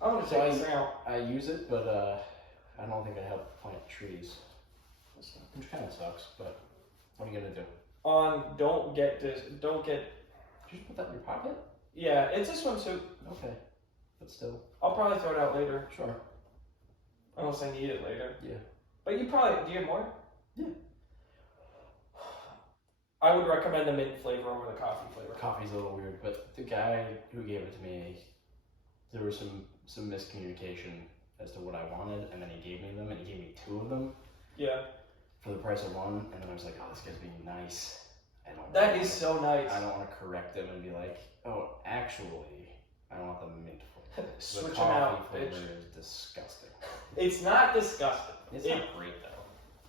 I'm gonna So take this out. I use it, but I don't think I help plant trees, which kind of sucks. But what are you gonna do? Don't get this. Don't get. Did you just put that in your pocket? Yeah, it's a swimsuit. Okay, but still. I'll probably throw it out later, Sure. unless I need it later. Yeah. But you probably do you have more? Yeah. I would recommend the mint flavor over the coffee flavor. Coffee's a little weird, but the guy who gave it to me, there was some miscommunication as to what I wanted, and then he gave me them, and he gave me 2 of them Yeah. for the price of 1, and then I was like, oh, this guy's being nice. That is so nice. I don't want to correct him and be like, oh, actually, I want the mint flavor. Switch the them coffee out, flavor bitch. is disgusting. It's not disgusting. It's not great though.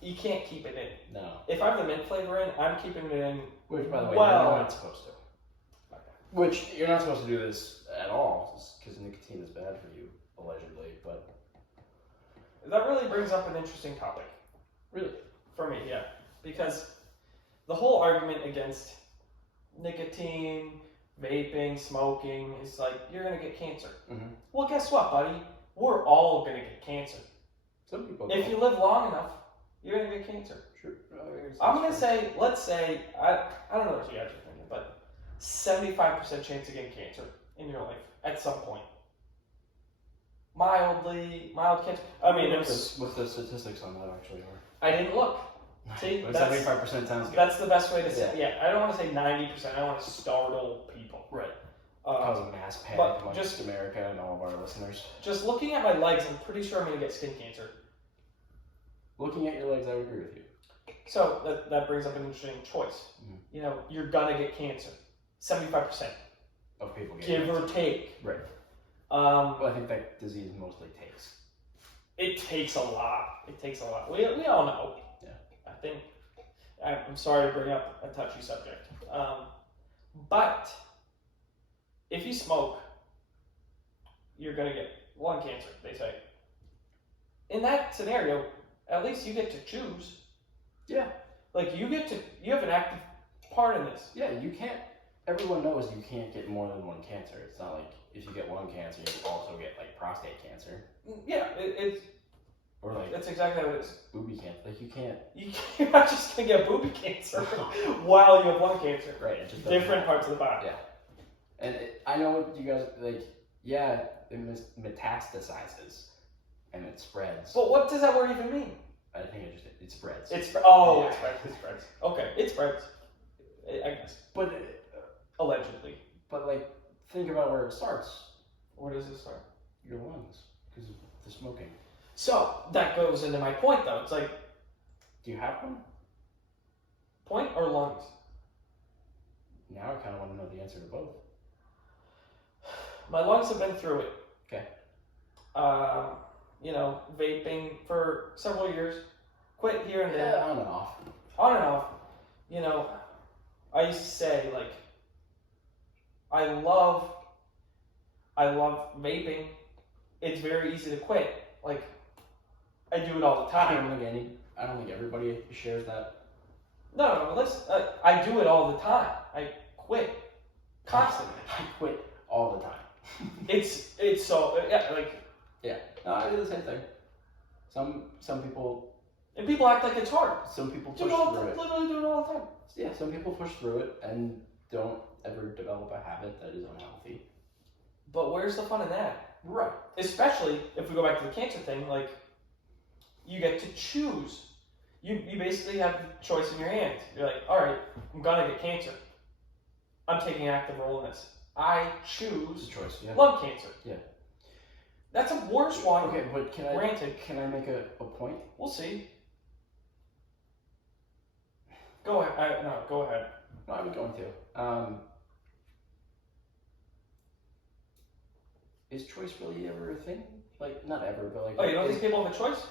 You can't keep it in. No. If I have the mint flavor in, I'm keeping it in. Which, by the way, Well- you're not supposed to. Which, you're not supposed to do this at all, because nicotine is bad for you, allegedly, but... That really brings up an interesting topic. Really? For me, yeah. Because the whole argument against nicotine, vaping, smoking is like, you're going to get cancer. Mm-hmm. Well, guess what, buddy? We're all going to get cancer. Some people If you live long enough, you're going to get cancer. Sure. I'm going to say, let's say, I don't know what you guys are thinking, but 75% chance of getting cancer in your life at some point. Mild cancer. I mean, what the statistics on that actually are. I didn't look. See, But that's- 75% sounds good. That's the best way to say. Yeah, I don't want to say 90%. I want to startle people. Right. Cause a mass panic but amongst just- America and all of our listeners. Just looking at my legs, I'm pretty sure I'm going to get skin cancer. Looking at your legs, I would agree with you. So that brings up an interesting choice. Mhm. You know, you're going to get cancer. 75%. Of people get Give cancer. or take. Right. Um, Well, I think that disease mostly takes. It takes a lot. It takes a lot. We all know. Yeah. I think, I'm sorry to bring up a touchy subject. But if you smoke, you're going to get lung cancer, they say. In that scenario, at least you get to choose. Yeah. Like, you have an active part in this. Yeah, you can't. Everyone knows you can't get more than 1 cancer. It's not like if you get lung cancer, you also get like prostate cancer Yeah, it's or like that's exactly how it is. booby cancer. Like you can't. You're not just going to get booby cancer while you have lung cancer. Right. It just doesn't Different happen. parts of the body. Yeah. And I know you guys like. Yeah, it metastasizes and it spreads. But what does that word even mean? I think it spreads. Yeah. It spreads. Okay, it spreads. I guess. But Allegedly. but like think about where it starts. Where does it start? Your lungs, because of the smoking. So that goes into my point, though. It's like Do you have one? point or lungs. Now I kind of want to know the answer to both. My lungs have been through it. Okay. You know, vaping for several years. Quit here and there. Yeah, on and off. On and off. You know, I used to say like, I love vaping. It's very easy to quit. Like, I do it all the I time. don't think everybody shares that. No, I do it all the time. I quit constantly. I quit all the time. It's so like, Yeah. No, I do the same thing. Some people and people act like it's hard. push Do it through it. literally do it all the time. Yeah, some people push through it and don't ever develop a habit that is unhealthy. But where's the fun in that? Right. Especially if we go back to the cancer thing, like, you get to choose. You basically have the choice in your hands. You're like, all right, I'm gonna get cancer. I'm taking an active role in this. I It's choose a choice. Yeah. lung cancer. Yeah. That's a worse one. Okay, but Granted. can I make a point? We'll see. Go ahead. No, go ahead. No, I was going to. Is choice really ever a thing? Like, not ever, but like. Oh, you don't think people have a choice?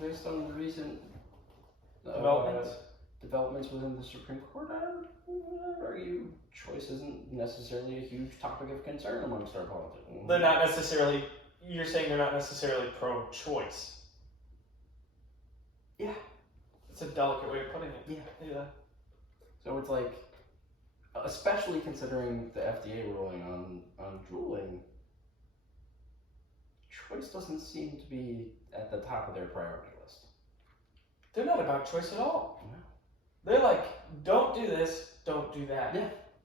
Based on recent Developments? within the Supreme Court, I would argue choice isn't necessarily a huge topic of concern amongst our politicians. They're not necessarily. You're saying they're not necessarily pro-choice. Yeah. It's a delicate way of putting it. Yeah. Yeah. So it's like, especially considering the FDA ruling on drooling, choice doesn't seem to be at the top of their priority list. They're not about choice at all. No. They're like, don't do this, don't do that.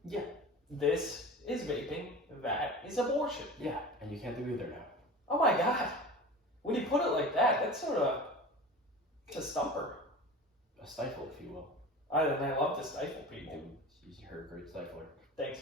Yeah. This is vaping, that is abortion. Yeah, and you can't do either now. Oh my god. When you put it like that, that's sort of, it's a stumper. A stifle, if you will. I love to stifle people. You're a great stifler. Thanks.